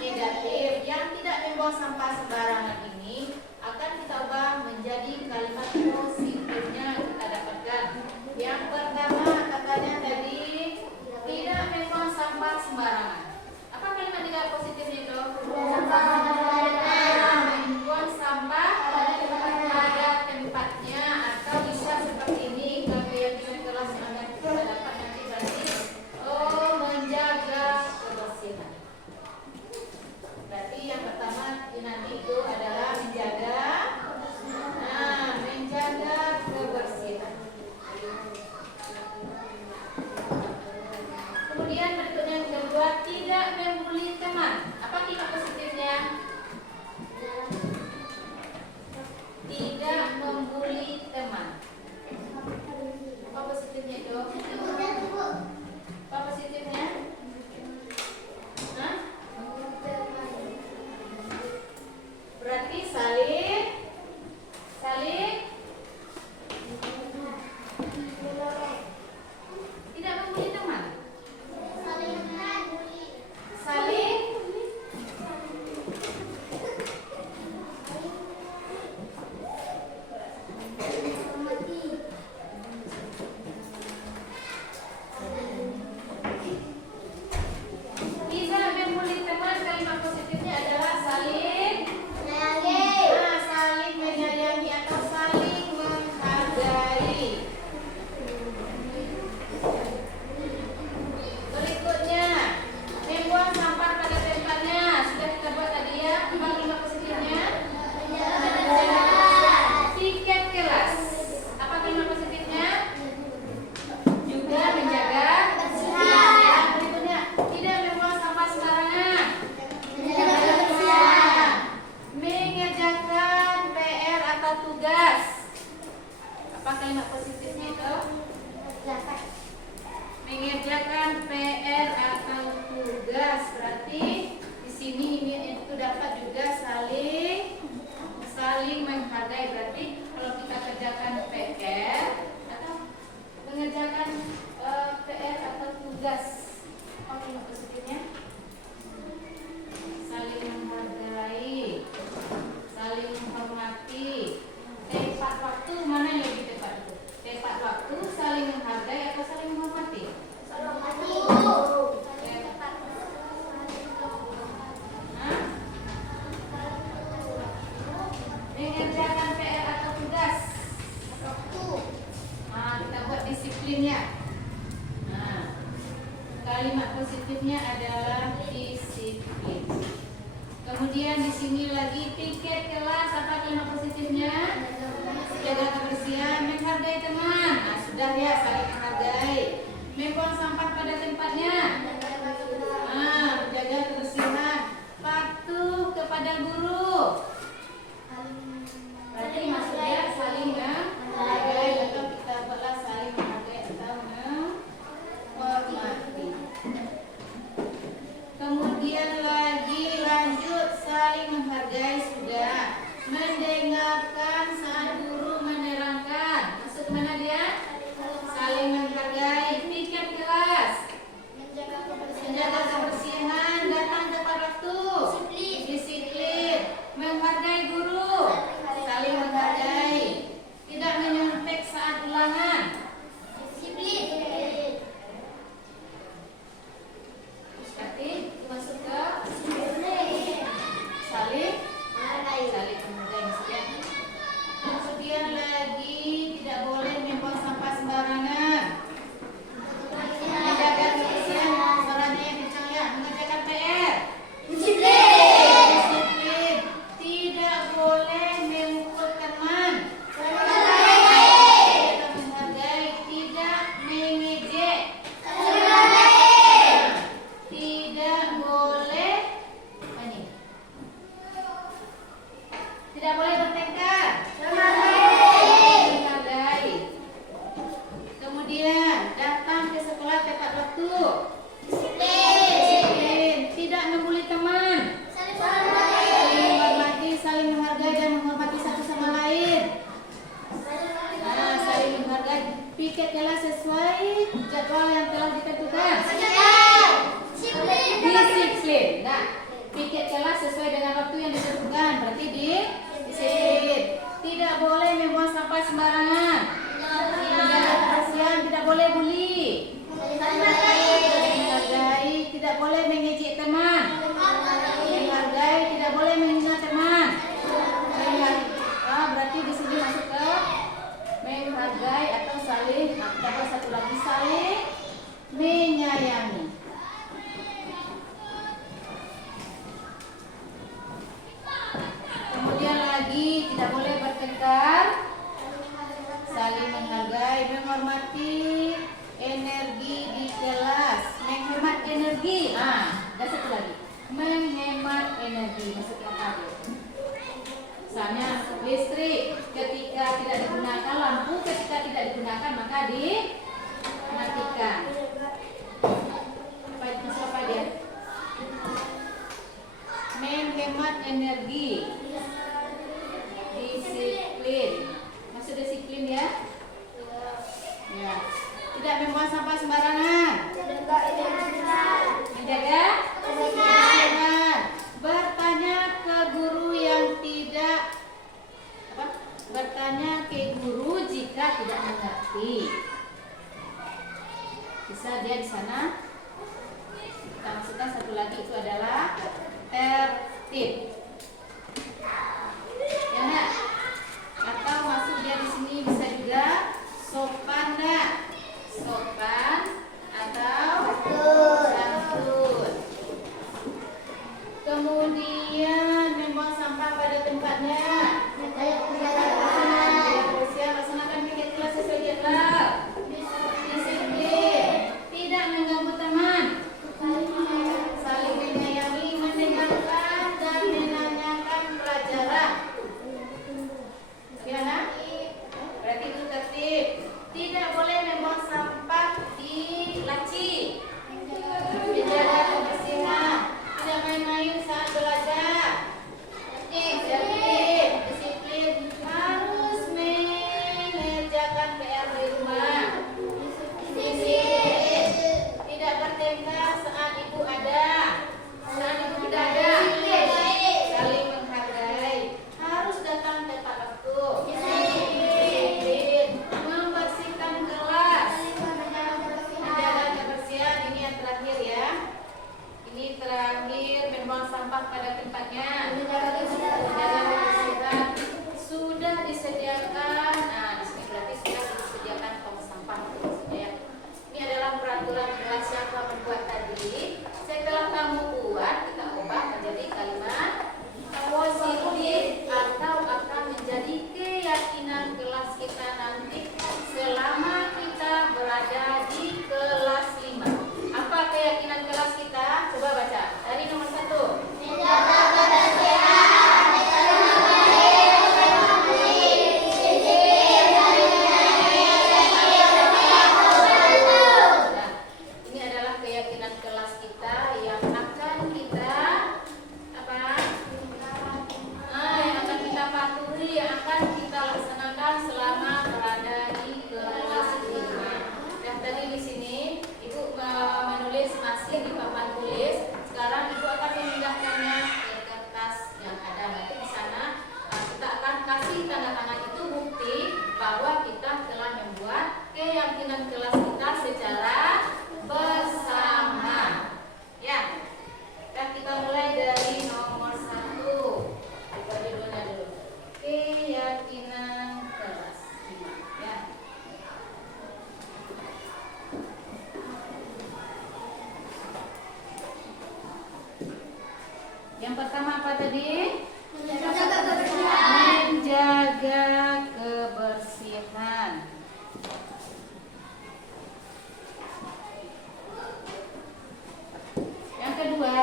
negatif. Yang tidak membuang sampah sembarangan ini akan kita ubah menjadi kalimat positifnya kita dapatkan. Yang pertama katanya tadi tidak membuli teman. Apa positifnya itu? Apa positifnya? Hah? Berarti saling tidak membuli teman. Saling tidak membuli teman. Kalimat positifnya adalah saling saling menyayangi atau saling menghargai. Berikutnya, membuang sampah pada tempatnya. Sudah kita buat tadi ya. Apa kalimat positifnya? Tiket kelas. Apa kalimat positifnya? Juga menjaga kebersihan. Berikutnya, tidak membuang sampah sembarangan. Mengerjakan PR atau tugas. Apa kalimat positifnya itu? Mengerjakan PR atau tugas. Berarti di sini ini itu dapat juga saling menghargai. Berarti kalau kita kerjakan PR atau mengerjakan PR atau tugas, apa kalimat positifnya? Saling menghargai, saling menghormati. Tepat waktu mana yang lebih tepat itu? Tepat waktu, saling menghargai atau saling menghormati? Hah? Mengerjakan PR atau tugas. Nah, kita buat disiplinnya. Nah, kalimat positifnya adalah disiplin. Kemudian di sini lagi tiket kelas. Apa kalimat positifnya? Jaga kebersihan, menghargai teman. Nah, sudah ya, saling menghargai. Membuang sampah pada tempatnya. Menjaga kebersihan. Patuh kepada guru. Berarti maksudnya saling menghargai atau kita buatlah saling menghargai atau menghormati. Kemudian lagi lanjut saling menghargai sudah. Mendengarkan saat guru menerangkan. Maksud mana dia? Saling menghargai. Tiket kelas. Menjaga kebersihan, datang tepat waktu. Disiplin. Menghargai guru. Saling menghargai. Tidak menyontek saat ulangan. Berarti masuk ke saling menghargai maksudnya. Kemudian lagi tidak boleh membuang sampah sembarangan. Menjaga kebersihan, suaranya yang kencang ya. Mengerjakan PR. Disiplin. Tidak boleh memukul teman. Tidak menghargai. Tidak mengejek. Tidak boleh apa nih? Tidak boleh bertengkar. Menghargai. Kemudian datang ke sekolah tepat waktu. Disiplin. Tidak membuli teman. Saling menghormati, saling menghargai dan menghormati satu sama lain. Saling menghargai. Piket kelas sesuai jadwal yang telah ditentukan. Disiplin. Nah, piket kelas sesuai dengan waktu yang ditentukan. Berarti disiplin. Tidak boleh membuang sampah sembarangan. Menjaga kebersihan, tidak boleh bully. Menghargai, tidak boleh mengejek teman. Menghargai, tidak boleh menghina teman. Berarti di sini masuk ke menghargai atau saling. Dapat satu lagi saling menyayangi. Kemudian lagi tidak boleh bertengkar, saling menghargai, menghormati energi di kelas, menghemat energi. Dan satu lagi, menghemat energi. Maksudnya apa? Misalnya listrik ketika tidak digunakan, lampu ketika tidak digunakan maka dimatikan. Apa dia? Menghemat energi. Disiplin. Maksud disiplin ya? Ya. Tidak membuang sampah sembarangan. Menjaga kebersihan. Bertanya ke guru yang tidak bertanya ke guru jika tidak mengerti. Bisa dia di sana. Kita masukkan satu lagi, itu adalah tertib. Ya enggak? Atau masuk dia di sini bisa juga sopan enggak? Sopan atau santun. Kemudian membuang sampah pada tempatnya. Laksanakan piket kelas sesuai jadwal. Disiplin, tidak mengganggu teman. Saling menyayangi, mendengarkan dan menanyakan pelajaran. Ya, nah? Berarti itu tertib. Tidak boleh membuang sampah di laci. Menjaga kebersihan. Tidak main-main saat belajar. Tertib, disiplin, harus mengerjakan PR di rumah. Disiplin, tidak bertengkar saat ibu ada, saat ibu tidak ada. Saling menghargai, harus datang tepat waktu. Disiplin, membersihkan kelas. Menjaga kebersihan, ini yang terakhir ya. Ini terakhir, membuang sampah pada tempatnya. Menjaga kebersihan. Sudah disediakan. Nah, di sini berarti sudah disediakan tong sampah ya. Ini adalah peraturan kelas yang telah membuat tadi. Setelah kamu buat, kita ubah menjadi kalimat positif atau akan menjadi keyakinan kelas kita nanti selama kita berada di kelas 5. Apa keyakinan kelas kita? Coba baca. Dari nomor 1. Ini adalah keyakinan kelas kita yang akan kita yang akan kita patuhi, yang akan kita laksanakan selama berada di kelas 5. Dan tadi di sini Ibu menulis masih di papan tulis. Sekarang Ibu akan memindahkannya ke kertas yang ada. Nanti di sana kita akan kasih tanda tangan, itu bukti bahwa kita telah membuat keyakinan kelas kita secara bersama. Ya. Dan kita mulai dari nomor 1. Kita judulnya dulu. Keyakinan kelas 5. Ya. Yang pertama apa tadi? Menjaga kebersihan. Yang kedua,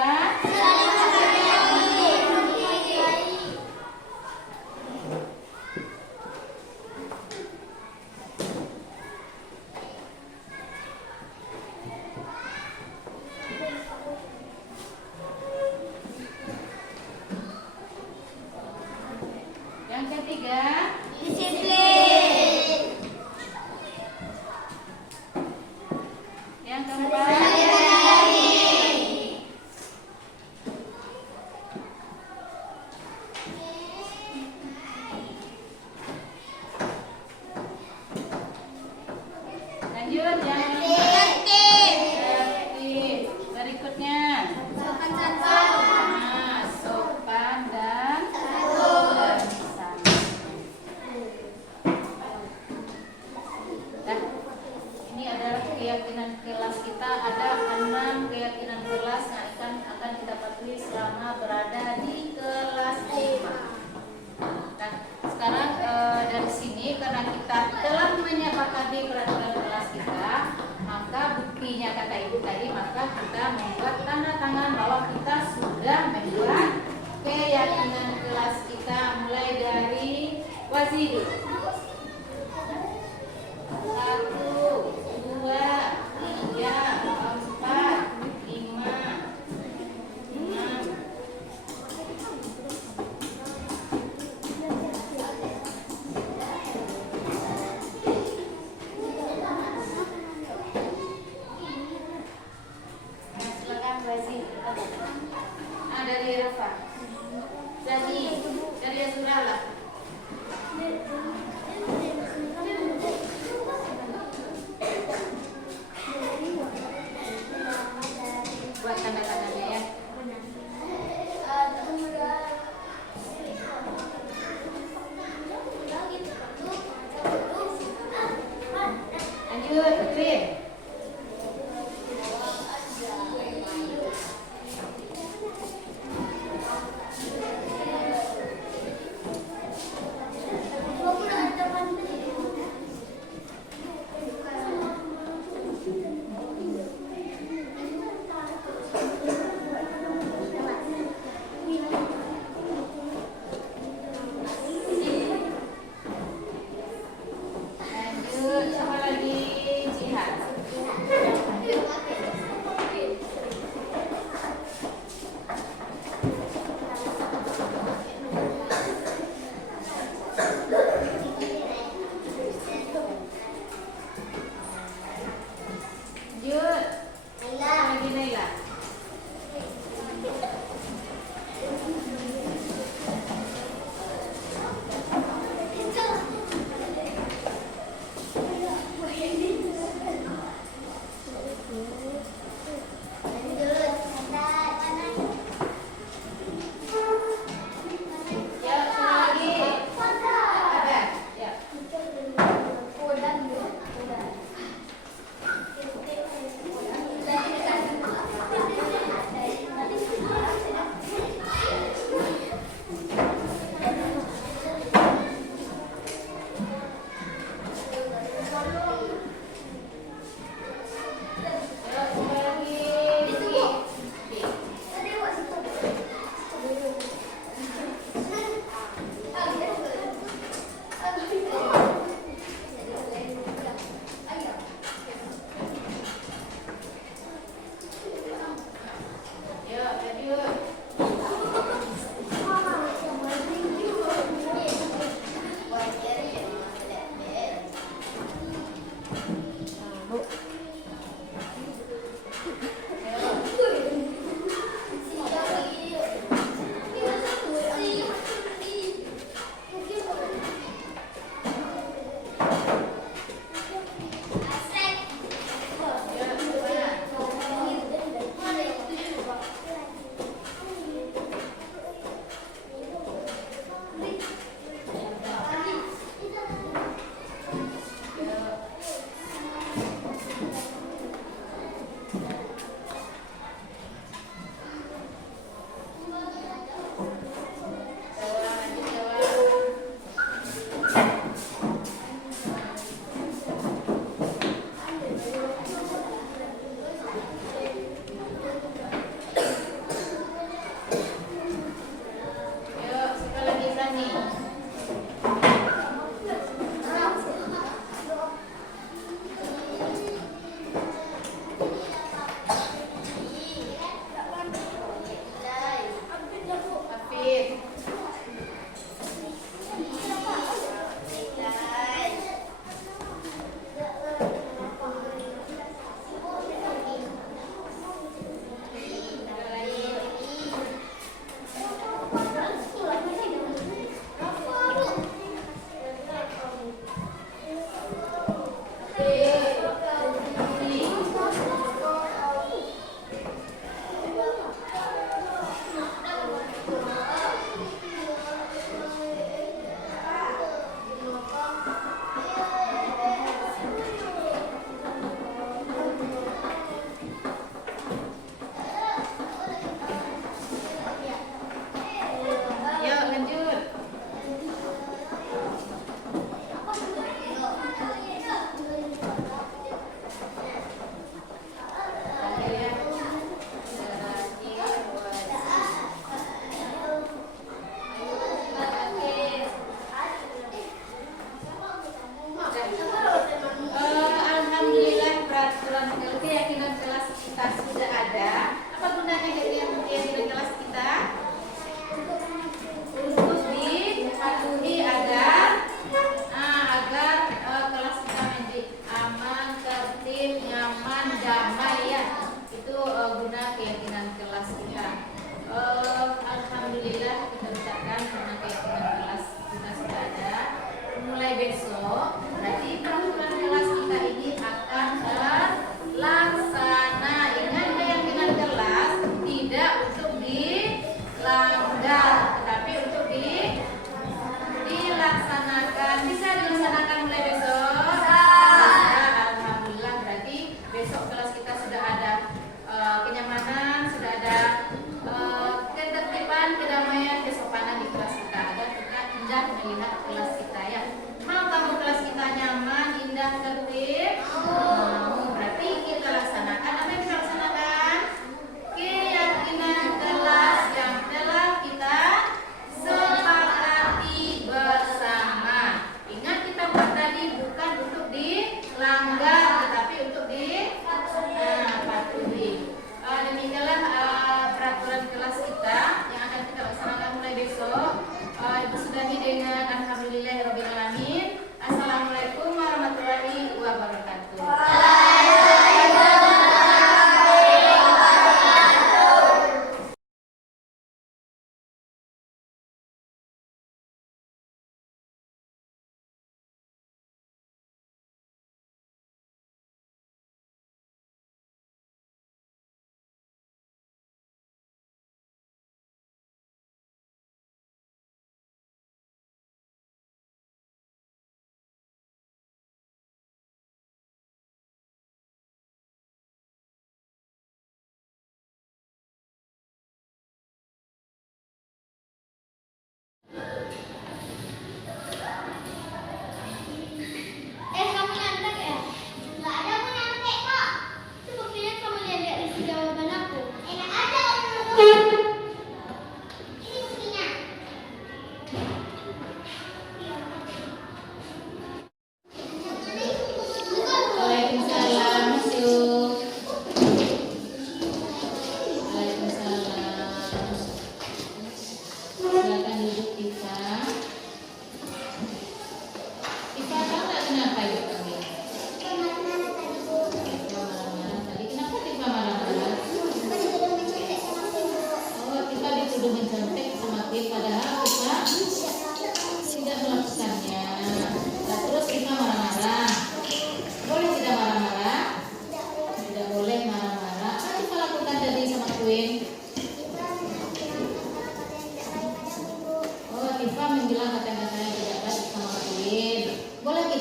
yang ketiga, yang keempat, lanjut yang tertib. Berikutnya, sopan dan nah, ini adalah keyakinan kelas kita. Ada 6 keyakinan kelas yang akan kita patuhi selama berada di kelas 5. Nah, sekarang dari sini karena kita telah menyepakati peraturan kelas kita, maka buktinya kata Ibu tadi, maka kita membuat tanda tangan bahwa kita sudah membuat keyakinan kelas kita. kita mulai dari Waziri. 1, 2, 3, 4, 5, 6. Silakan Waziri. Dari Rafa. Zani, dari Azurala. Buat tanda-tandanya ya. Lanjut, Putri. Lanjut, siapa lagi? Jihad. Lanjut. Siapa lagi Naila?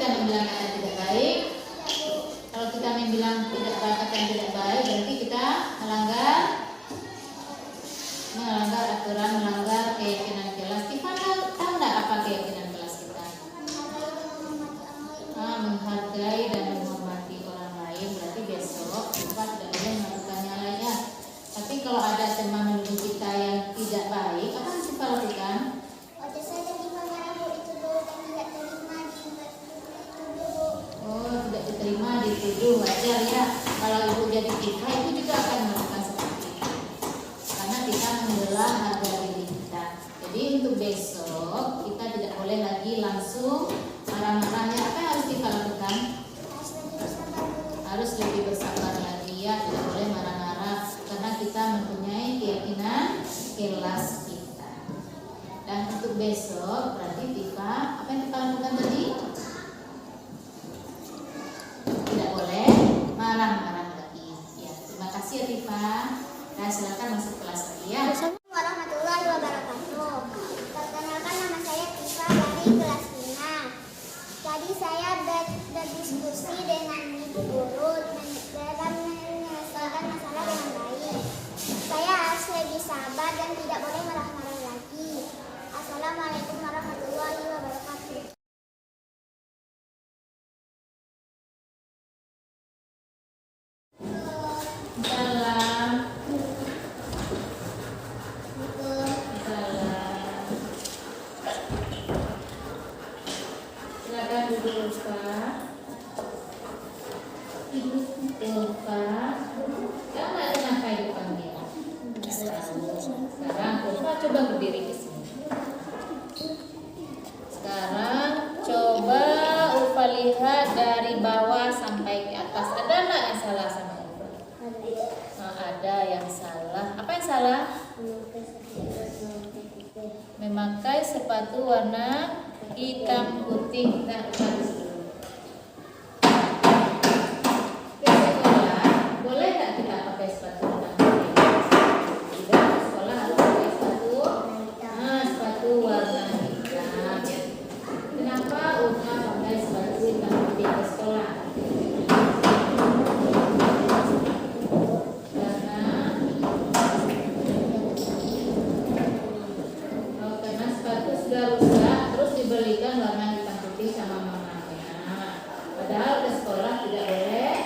kita membilang kata yang tidak baik, kalau kita membilang kata yang tidak baik, berarti kita melanggar aturan, melanggar keyakinan kelas. Kita tahu nggak apa keyakinan kelas kita? Menghargai dan menghormati orang lain. Berarti besok kita tidak boleh melakukannya lagi ya. Tapi kalau ada teman menuduh kita yang tidak baik, apa yang kita lakukan? Tidak diterima, dituduh, wajar ya. Kalau ibu jadi kita, ibu juga akan melakukan seperti itu. Karena kita membela harga diri kita. Jadi untuk besok kita tidak boleh lagi langsung marah-marah ya. Apa yang harus kita lakukan? Harus lebih bersabar lagi ya. Tidak boleh marah-marah karena kita mempunyai keyakinan kelas kita. Dan untuk besok berarti Tifa, apa yang kita lakukan tadi? Tidak boleh marah-marah lagi. Ya, terima kasih ya Tifa. Nah, silakan masuk kelas lagi ya. Assalamualaikum warahmatullahi wabarakatuh. Perkenalkan, nama saya Tifa dari kelas 5. Tadi saya berdiskusi dengan ibu guru dalam menyelesaikan masalah dengan baik. Saya harus lebih sabar dan tidak boleh marah-marah lagi. Assalamualaikum warahmatullahi wabarakatuh. Salam. Silakan duduk Ulfa. Ulfa. Kamu nggak kenapa dipanggil? Sekarang Ulfa coba berdiri ke sini. Sekarang coba Ulfa lihat dari bawah sampai ke atas. Ada nggak yang salah sama Ulfa? Ada yang salah. Apa yang salah? Memakai sepatu warna hitam putih. Nah, bagus dulu. Ke sekolah boleh nggak kita pakai sepatu hitam putih? Tidak, ke sekolah harus pakai sepatu warna hitam. Kenapa Ulfa pakai sepatu hitam putih ke sekolah? Karena sepatu sudah rusak, terus dibelikan warna hitam putih sama mamanya. Padahal ke sekolah tidak boleh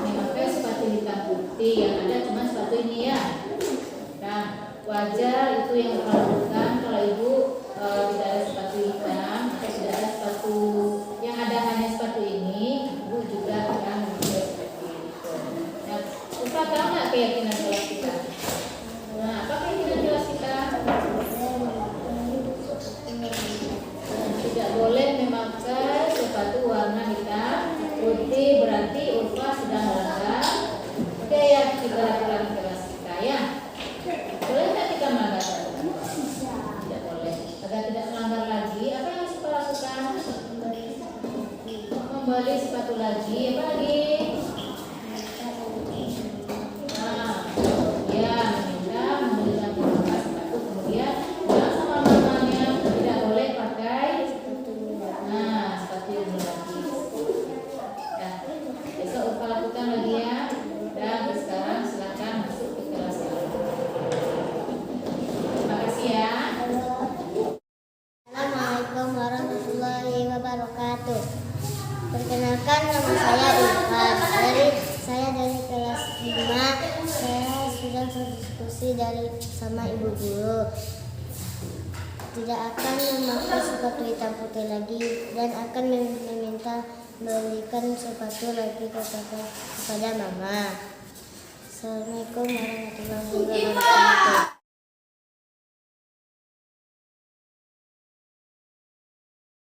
memakai sepatu hitam putih, yang ada cuma sepatu ini ya. Nah, wajar itu yang Bapak lakukan. Kalau ibu tidak ada sepatu hitam atau tidak ada sepatu yang ada hanya sepatu ini, ibu juga akan memakai seperti itu. Nah, Bapak tahu nggak keyakinan kelas kita? Nah, apa keyakinan kelas kita? Tidak boleh memakai sepatu warna hitam putih, berarti Ulfa sudah melanggar keyakinan kelas kita ya. Boleh nggak kita melanggar? Tidak boleh. Agar tidak melanggar lagi, apa yang harus kita lakukan? Membeli sepatu lagi, apa lagi? Meminta membelikan beberapa sepatu, kemudian bilang sama mamanya tidak boleh pakai sepatu ini lagi. Ya, besok Ulfa lakukan lagi ya. Dan sekarang silakan masuk ke kelas. Terima kasih ya. Assalamualaikum warahmatullahi wabarakatuh. Perkenalkan, nama saya Irfan. Saya dari kelas 5. Saya sudah berdiskusi sama ibu guru. Tidak akan memakai sepatu hitam putih lagi dan akan meminta belikan sepatu lagi kepada mama. Assalamualaikum warahmatullahi wabarakatuh.